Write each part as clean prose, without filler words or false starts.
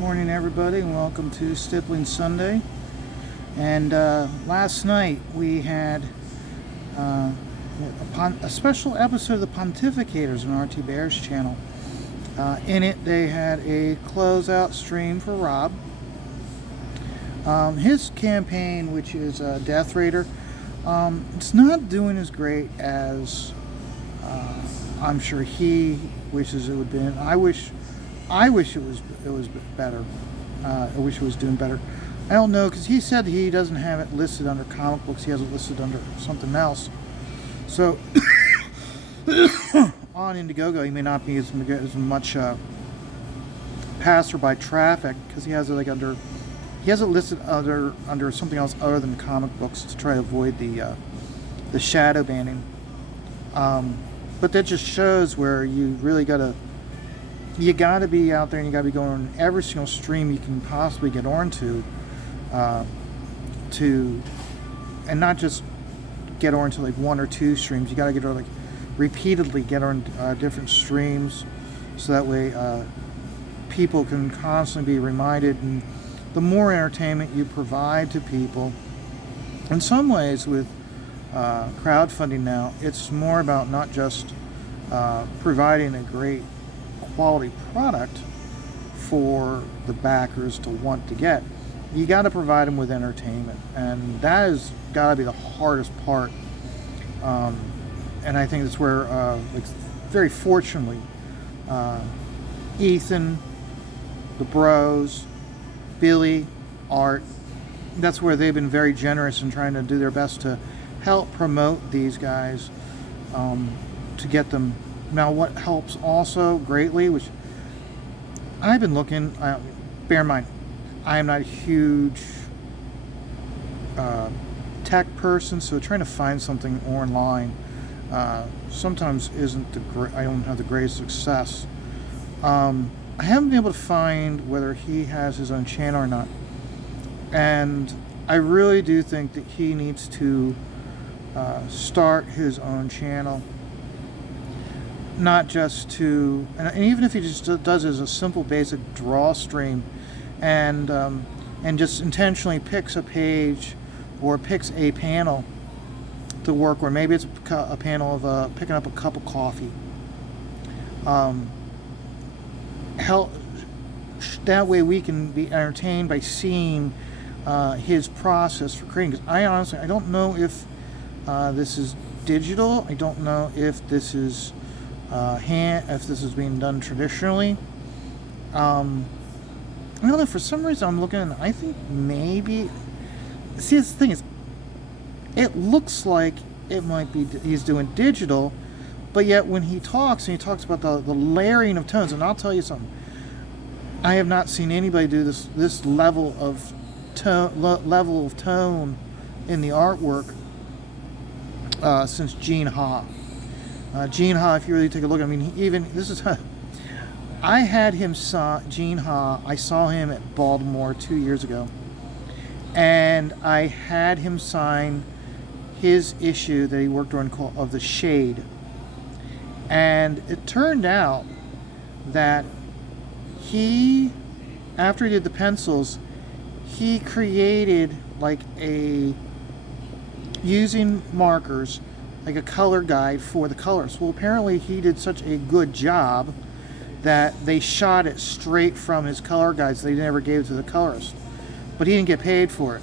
Morning, everybody, and welcome to Stippling Sunday. And last night we had a special episode of the Pontificators on RT Bears channel. In it, they had a closeout stream for Rob. His campaign, which is Death Raider, it's not doing as great as I'm sure he wishes it would have been. I wish it was better. I wish it was doing better. I don't know, because he said he doesn't have it listed under comic books. He has it listed under something else. So on Indiegogo, he may not be as much passerby traffic, because he has it listed under something else other than comic books to try to avoid the shadow banning. But that just shows where you really gotta be out there, and you gotta be going on every single stream you can possibly get onto, and not just get onto like one or two streams. You gotta get on like repeatedly get on different streams, so that way people can constantly be reminded. And the more entertainment you provide to people, in some ways with crowdfunding now, it's more about not just providing a great quality product for the backers to want to get. You got to provide them with entertainment, and that has got to be the hardest part. And I think that's where, very fortunately, Ethan, the Bros, Billy, Art, that's where they've been very generous in trying to do their best to help promote these guys, to get them. Now, what helps also greatly, which I've been looking, bear in mind, I am not a huge tech person, so trying to find something online sometimes I don't have the greatest success. I haven't been able to find whether he has his own channel or not, and I really do think that he needs to start his own channel. Not just to, and even if he just does it as a simple basic draw stream, and just intentionally picks a page or picks a panel to work, or maybe it's a panel of picking up a cup of coffee. That way we can be entertained by seeing his process for creating. Because I don't know if this is digital. I don't know if this is if this is being done traditionally. I don't know, for some reason I'm looking and I think maybe, see, the thing is, it looks like it might be he's doing digital, but yet when he talks, and he talks about the layering of tones, and I'll tell you something, I have not seen anybody do this level of tone in the artwork since Gene Ha. Gene Ha, if you really take a look, I mean, I had him Gene Ha, I saw him at Baltimore 2 years ago, and I had him sign his issue that he worked on of The Shade. And it turned out that after he did the pencils, he created using markers, like a color guide for the colors. Well, apparently he did such a good job that they shot it straight from his color guides. They never gave it to the colorist, but he didn't get paid for it.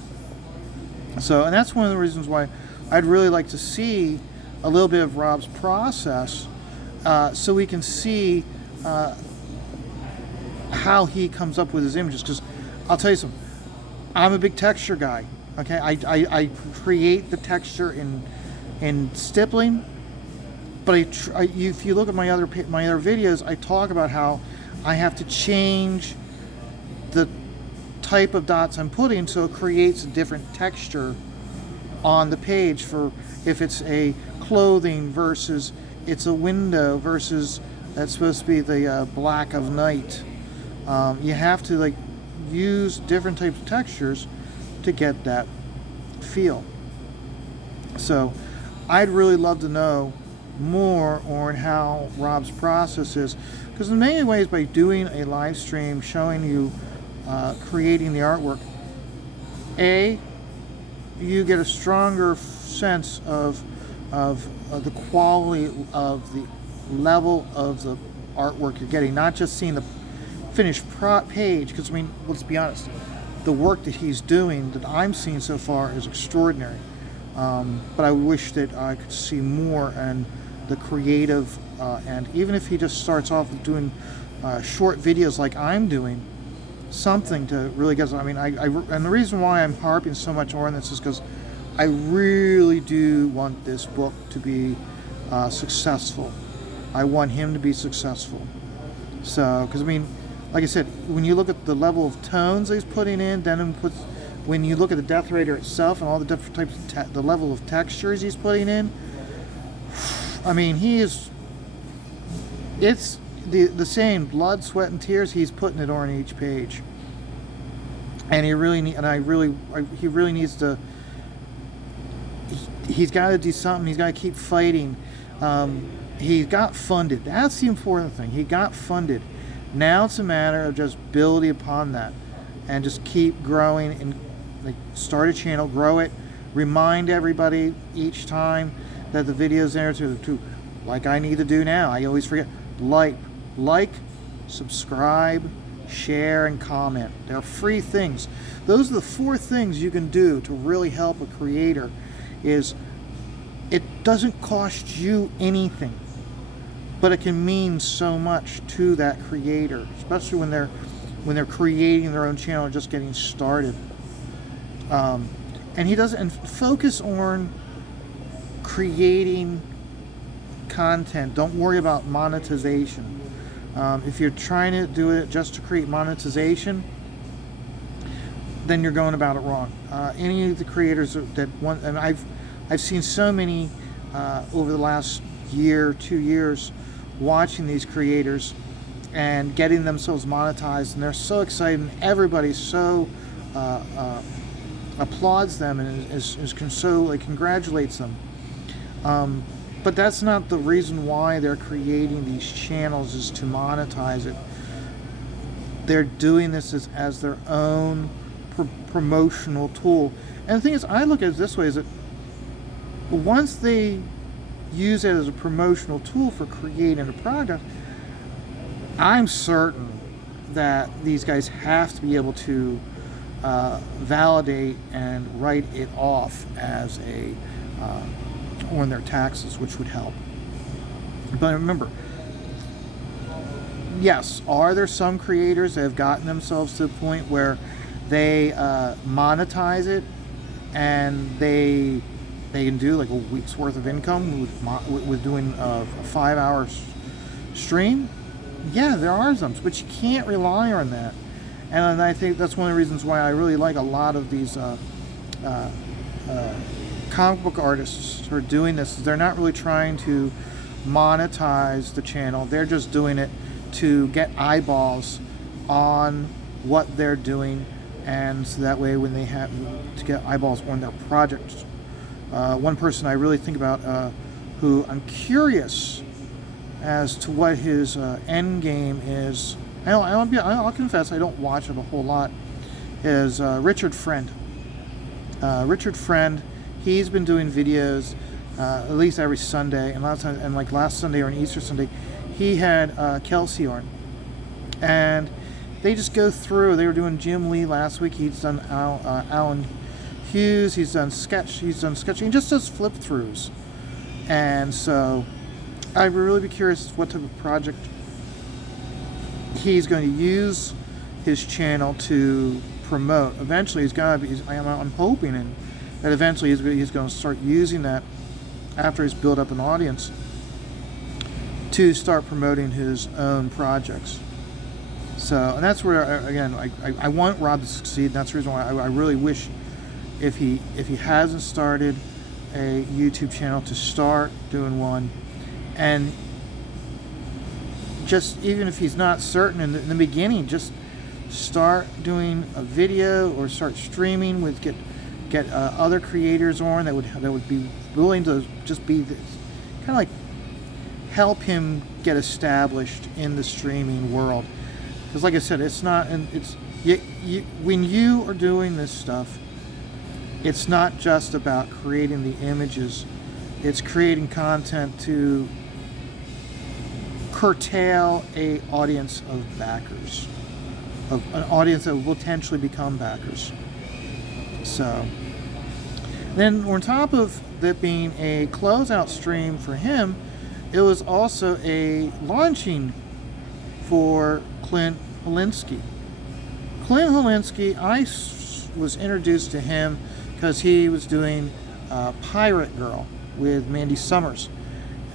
So, and that's one of the reasons why I'd really like to see a little bit of Rob's process, so we can see how he comes up with his images. Because I'll tell you something, I'm a big texture guy. Okay, I create the texture in Stippling, but if you look at my other videos, I talk about how I have to change the type of dots I'm putting so it creates a different texture on the page, for if it's a clothing versus it's a window versus that's supposed to be the black of night. You have to use different types of textures to get that feel. So I'd really love to know more on how Rob's process is, because in many ways, by doing a live stream showing you creating the artwork, you get a stronger sense of the quality of the level of the artwork you're getting, not just seeing the finished page, because I mean, let's be honest, the work that he's doing that I'm seeing so far is extraordinary, but I wish that I could see more, and the creative and even if he just starts off with doing short videos like I'm doing, something to really get. I mean, and the reason why I'm harping so much on this is because I really do want this book to be successful. I want him to be successful. So, because I mean, like I said, when you look at the level of tones he's putting in, when you look at the Death Raider itself and all the different types of the level of textures he's putting in, I mean, it's the same blood, sweat, and tears. He's putting it on each page, and he really needs to. He's got to do something. He's got to keep fighting. He got funded. That's the important thing. He got funded. Now it's a matter of just building upon that, and just keep growing and start a channel, grow it, remind everybody each time that the video's there to like I need to do now. I always forget. Like, subscribe, share, and comment. They're free things. Those are the 4 things you can do to really help a creator. Is it doesn't cost you anything, but it can mean so much to that creator, especially when they're creating their own channel or just getting started. And he doesn't focus on creating content. Don't worry about monetization. If you're trying to do it just to create monetization, then you're going about it wrong. Any of the creators that want, and I've seen so many over the last year, 2 years, watching these creators and getting themselves monetized, and they're so excited, and everybody so applauds them and congratulates them. But that's not the reason why they're creating these channels, is to monetize it. They're doing this as their own promotional tool. And the thing is, I look at it this way, is that once they use it as a promotional tool for creating a product, I'm certain that these guys have to be able to validate and write it off as on their taxes, which would help. But remember, yes, are there some creators that have gotten themselves to the point where they monetize it and they can do like a week's worth of income with doing a 5-hour stream? Yeah, there are some, but you can't rely on that. And I think that's one of the reasons why I really like a lot of these comic book artists who are doing this. They're not really trying to monetize the channel. They're just doing it to get eyeballs on what they're doing, and so that way when they have to get eyeballs on their projects. One person I really think about, who I'm curious as to what his end game is. I'll confess I don't watch it a whole lot. Is Richard Friend. Richard Friend. He's been doing videos at least every Sunday, and like last Sunday or an Easter Sunday, he had Kelsey on, and they just go through. They were doing Jim Lee last week. He's done Alan Hughes. He's done sketching. He just does flip throughs, and so I'd really be curious what type of project he's going to use his channel to promote. Eventually, I'm hoping that eventually he's going to start using that after he's built up an audience to start promoting his own projects. So, and that's where, again, I want Rob to succeed. And that's the reason why I really wish, if he hasn't started a YouTube channel, to start doing one. And just, even if he's not certain in the beginning, just start doing a video or start streaming with get other creators on that would be willing to just be kind of like help him get established in the streaming world. Because like I said, it's when you are doing this stuff, it's not just about creating the images. It's creating content to curtail a audience of backers, of an audience that will potentially become backers. So then on top of that being a closeout stream for him, it was also a launching for Clint Holinsky. Clint Holinsky, I was introduced to him because he was doing Pirate Girl with Mandy Summers.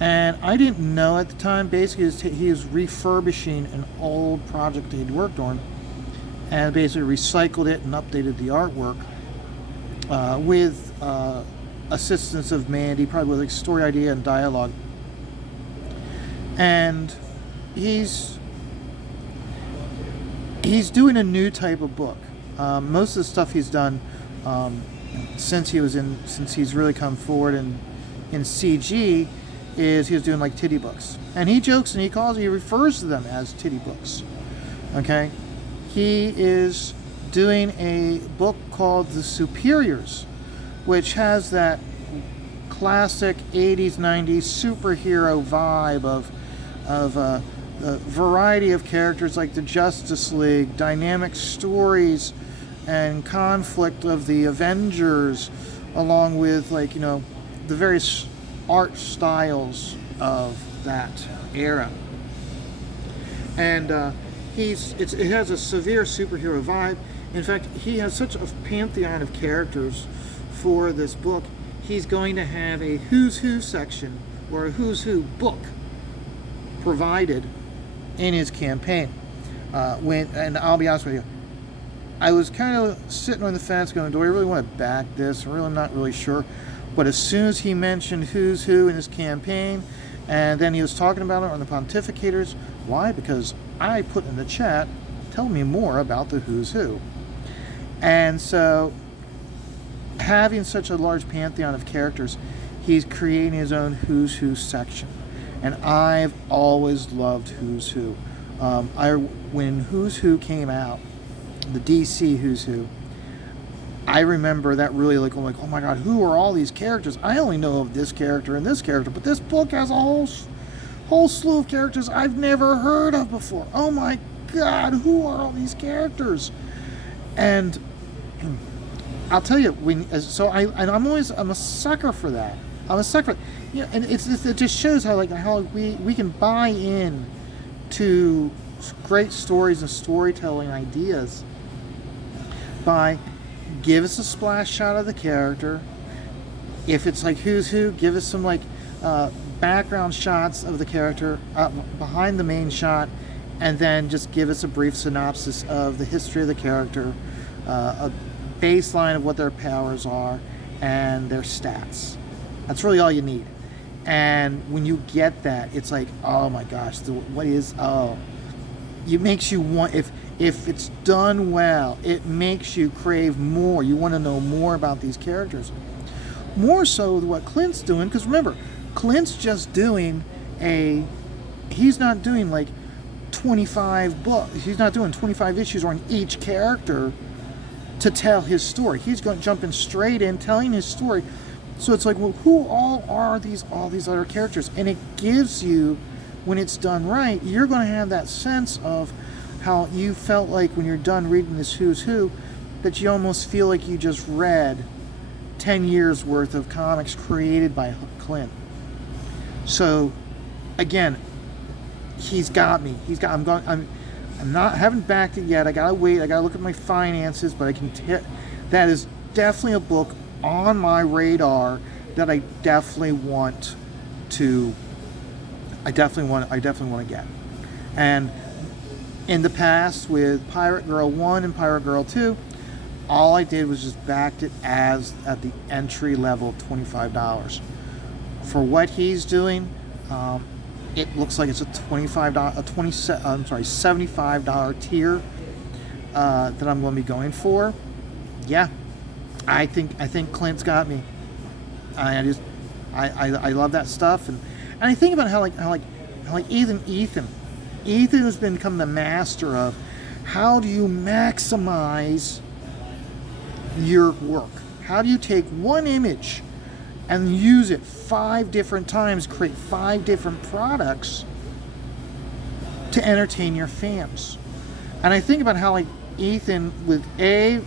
And I didn't know at the time, basically he was refurbishing an old project that he'd worked on and basically recycled it and updated the artwork with assistance of Mandy, probably with like story idea and dialogue. And he's doing a new type of book. Most of the stuff he's done since he's really come forward in CG is he was doing like titty books, and he jokes and he refers to them as titty books. Okay, he is doing a book called The Superiors, which has that classic 80s 90s superhero vibe of a variety of characters like the Justice League, dynamic stories and conflict of the Avengers, along with the various art styles of that era. And it has a severe superhero vibe. In fact, he has such a pantheon of characters for this book. He's going to have a Who's Who section or a Who's Who book provided in his campaign. And I'll be honest with you, I was kind of sitting on the fence going, do I really want to back this? I'm not really sure. But as soon as he mentioned Who's Who in his campaign, and then he was talking about it on the Pontificators, why? Because I put in the chat, tell me more about the Who's Who. And so, having such a large pantheon of characters, he's creating his own Who's Who section. And I've always loved Who's Who. When Who's Who came out, the DC Who's Who, I remember that really like oh my god, who are all these characters? I only know of this character and this character, but this book has a whole slew of characters I've never heard of before. Oh my god, who are all these characters? And I'll tell you, I'm a sucker for that. I'm a sucker. And it just shows how we can buy in to great stories and storytelling ideas by give us a splash shot of the character. If it's like Who's Who, give us some background shots of the character behind the main shot, and then just give us a brief synopsis of the history of the character, a baseline of what their powers are and their stats. That's really all you need. And when you get that, it's like, oh my gosh, it makes you want, if it's done well, it makes you crave more. You want to know more about these characters. More so than what Clint's doing, because remember, Clint's just doing he's not doing 25 books. He's not doing 25 issues on each character to tell his story. He's jumping straight in, telling his story. So it's like, well, who all are all these other characters? And it gives you, when it's done right, you're going to have that sense of how you felt like when you're done reading this Who's Who, that you almost feel like you just read 10 years worth of comics created by Clint. So, again, he's got me. I haven't backed it yet. I gotta wait. I gotta look at my finances, but I can that is definitely a book on my radar that I definitely want to get. And in the past with Pirate Girl 1 and Pirate Girl 2, all I did was just backed it at the entry level of $25. For what he's doing, it looks like it's a $75 tier that I'm going to be going for. Yeah, I think Clint's got me. I love that stuff, and I think about how Ethan has become the master of how do you maximize your work? How do you take one image and use it 5 different times, create 5 different products to entertain your fans? And I think about how, like, Ethan with his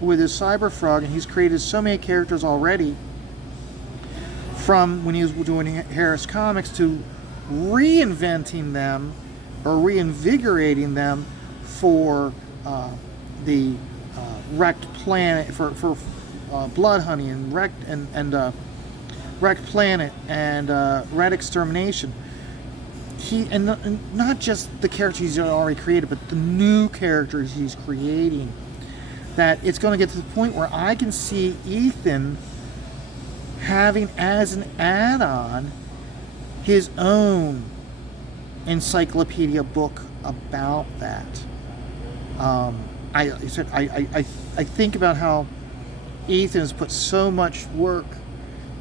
Cyberfrog, and he's created so many characters already from when he was doing Harris Comics to reinventing them or reinvigorating them for the Wrecked Planet, for Blood Honey and Wrecked Planet and Red Extermination. And not just the characters he's already created, but the new characters he's creating. That it's going to get to the point where I can see Ethan having as an add-on his own encyclopedia book about that. I think about how Ethan has put so much work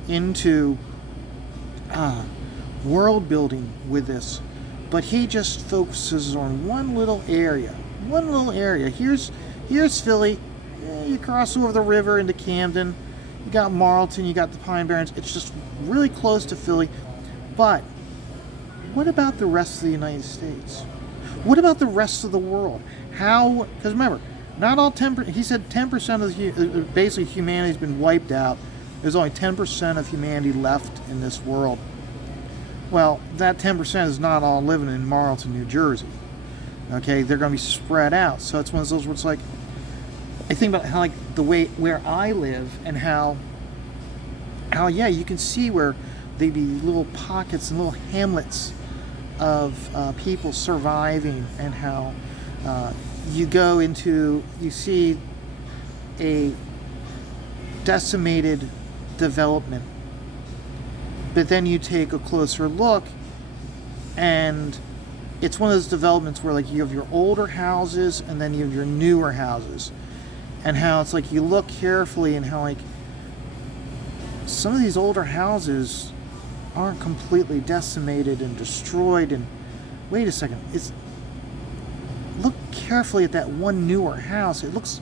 into world building with this, but he just focuses on one little area. Here's Philly. You cross over the river into Camden. You got Marlton. You got the Pine Barrens. It's just really close to Philly. But what about the rest of the United States? What about the rest of the world? How? Because remember, not all 10%. He said 10% of basically humanity's been wiped out. There's only 10% of humanity left in this world. Well, that 10% is not all living in Marlton, New Jersey. Okay, they're going to be spread out. So it's one of those where it's like, I think about how, like, the way where I live and how yeah, you can see where there'd be little pockets and little hamlets of people surviving, and how you see a decimated development, but then you take a closer look and it's one of those developments where, like, you have your older houses and then you have your newer houses, and how it's like you look carefully and how, like, some of these older houses aren't completely decimated and destroyed, and wait a second, look carefully at that one newer house. It looks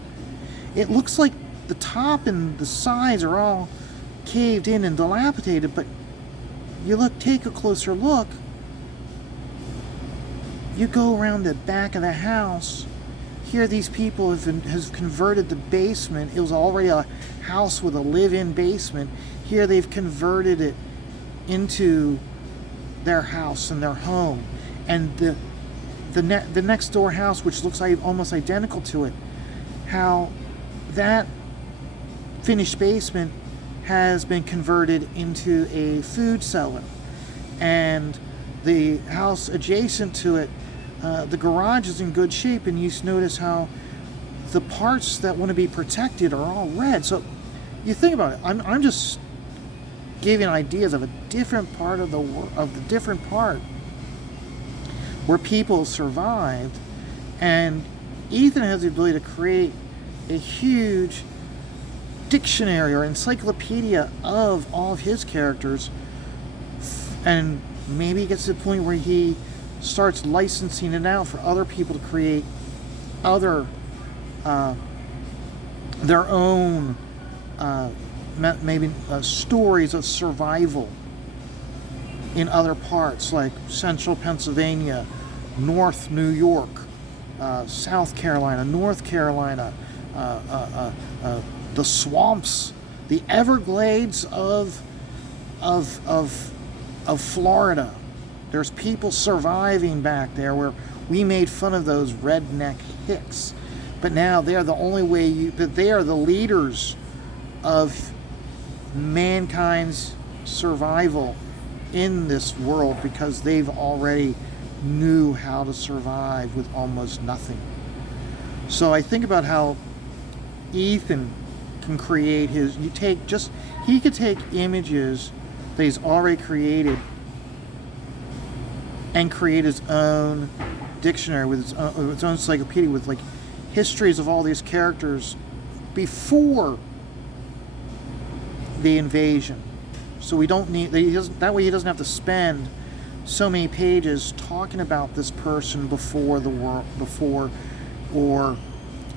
like the top and the sides are all caved in and dilapidated, but take a closer look, you go around the back of the house, here these people have converted the basement. It was already a house with a live-in basement. Here they've converted it into their house and their home. And the next door house, which looks like almost identical to it, how that finished basement has been converted into a food cellar. And the house adjacent to it, the garage is in good shape, and you notice how the parts that want to be protected are all red. So you think about it. I'm just giving ideas of a different part of the different part where people survived, and Ethan has the ability to create a huge dictionary or encyclopedia of all of his characters, and maybe he gets to the point where he starts licensing it out for other people to create other their own stories of survival in other parts, like central Pennsylvania, North New York, South Carolina, North Carolina, the swamps, the Everglades of Florida. There's people surviving back there where we made fun of those redneck hicks, but now they're the only way but they are the leaders of mankind's survival in this world, because they've already knew how to survive with almost nothing. So I think about how Ethan can create he could take images that he's already created and create his own dictionary with its own encyclopedia with, like, histories of all these characters before the invasion. So we don't need that way he doesn't have to spend so many pages talking about this person before or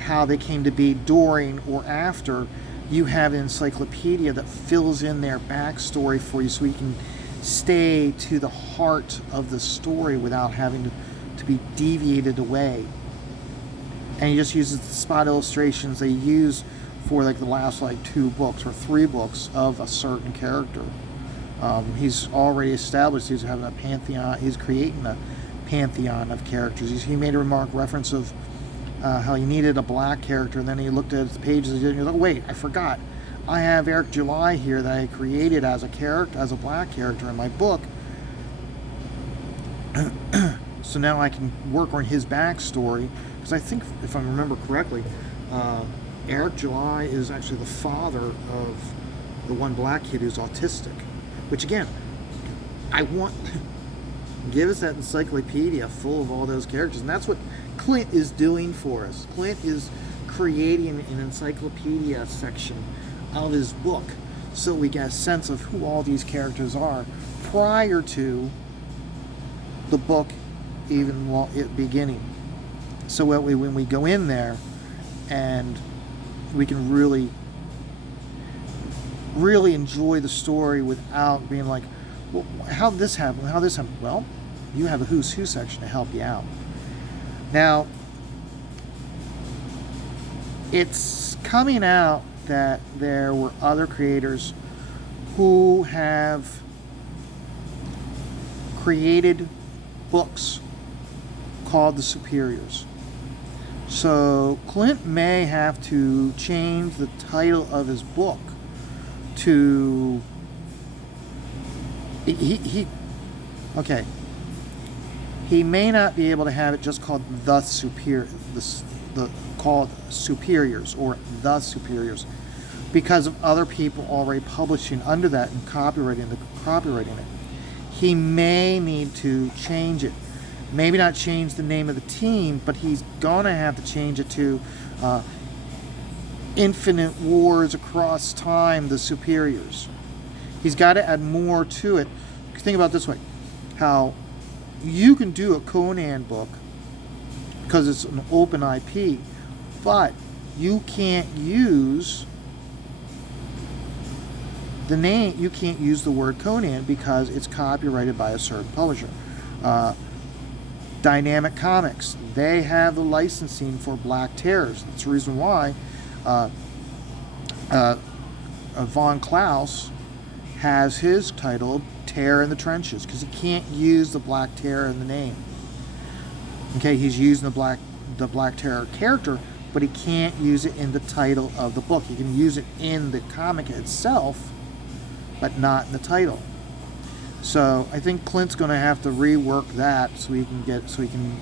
how they came to be during or after, you have an encyclopedia that fills in their backstory for you so you can stay to the heart of the story without having to be deviated away. And he just uses the spot illustrations they use for like the last like 2 books or 3 books of a certain character. He's already established he's having a pantheon. He's creating a pantheon of characters. He made a reference of how he needed a black character, and then he looked at the pages and he was like, "Wait, I forgot. I have Eric July here that I created as a character, as a black character in my book. So now I can work on his backstory." Because I think, if I remember correctly, Eric July is actually the father of the one black kid who's autistic. Which again, I want give us that encyclopedia full of all those characters, and that's what Clint is doing for us. Clint is creating an encyclopedia section of his book, so we get a sense of who all these characters are prior to the book even beginning. So when we go in there, and we can really enjoy the story without being like, well, how did this happen? How did this happen? Well, you have a who's who section to help you out. Now, it's coming out that there were other creators who have created books called The Superiors. So Clint may have to change the title of his book to he may not be able to have it just called The called Superiors or The Superiors, because of other people already publishing under that and copyrighting it. He may need to change it. Maybe not change the name of the team, but he's gonna have to change it to Infinite Wars Across Time, The Superiors. He's got to add more to it. Think about it this way: how you can do a Conan book because it's an open IP, but you can't use the name. You can't use the word Conan because it's copyrighted by a certain publisher. Dynamic Comics, they have the licensing for Black Terrors. That's the reason why Von Klaus has his title Terror in the Trenches, because he can't use the Black Terror in the name. Okay, he's using the Black Terror character, but he can't use it in the title of the book. He can use it in the comic itself, but not in the title. So I think Clint's going to have to rework that so he can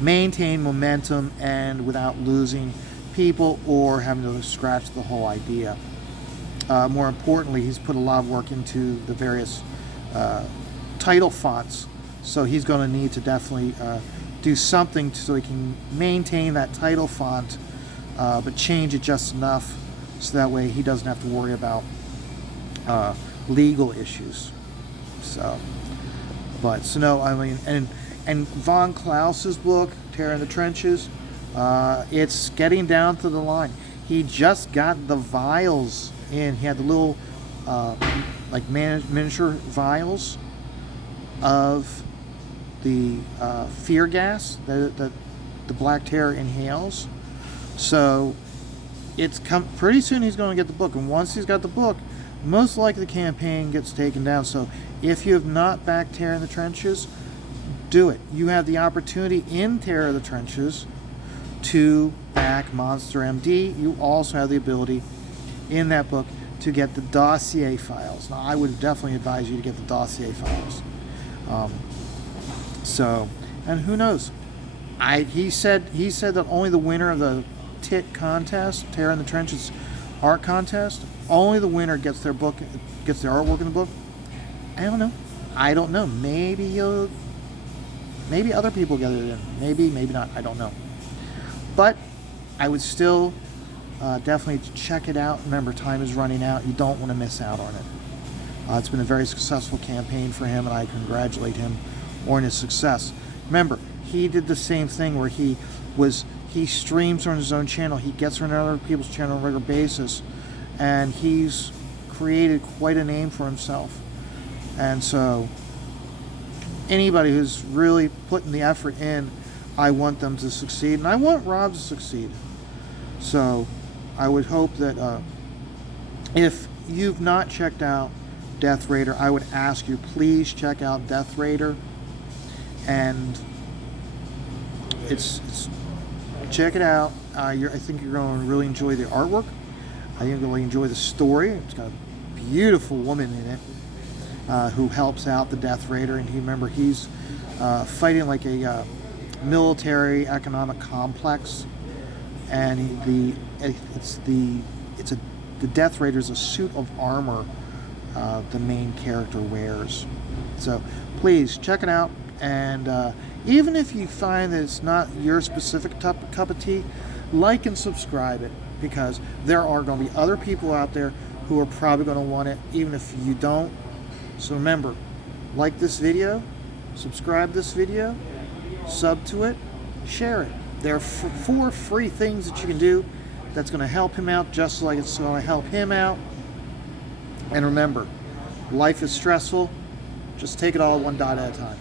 maintain momentum and without losing people or having to scratch the whole idea. More importantly, he's put a lot of work into the various title fonts, so he's going to need to definitely do something so he can maintain that title font, but change it just enough so that way he doesn't have to worry about legal issues. So no, I mean, and Von Klaus's book, Terror in the Trenches, it's getting down to the line. He just got the vials in. He had the little miniature vials of the fear gas that the Black Terror inhales. So it's pretty soon he's going to get the book, and once he's got the book, most likely the campaign gets taken down. So if you have not backed Terror in the Trenches, do it. You have the opportunity in Terror in the Trenches to back Monster MD. You also have the ability in that book to get the dossier files. Now, I would definitely advise you to get the dossier files. And who knows? He said that only the winner of the TIT contest, Terror in the Trenches art contest, only the winner gets their book, gets their artwork in the book. I don't know. Maybe other people get it in. Maybe not. I don't know. But I would still definitely check it out. Remember, time is running out. You don't want to miss out on it. It's been a very successful campaign for him, and I congratulate him on his success. Remember, he did the same thing where he was he streams on his own channel. He gets on other people's channel on a regular basis, and he's created quite a name for himself. And so anybody who's really putting the effort in, I want them to succeed, and I want Rob to succeed. So I would hope that if you've not checked out Death Raider, I would ask you, please check out Death Raider. And it's check it out. I think you're going to really enjoy the artwork. I think you're going to enjoy the story. It's got a beautiful woman in it who helps out the Death Raider, and remember he's fighting like a military economic complex, and the Death Raider is a suit of armor the main character wears. So please check it out, and even if you find that it's not your specific cup of tea, like and subscribe it, because there are going to be other people out there who are probably going to want it, even if you don't. So remember, like this video, subscribe this video, sub to it, share it. There are 4 free things that you can do that's going to help him out, just like it's going to help him out. And remember, life is stressful. Just take it all one dot at a time.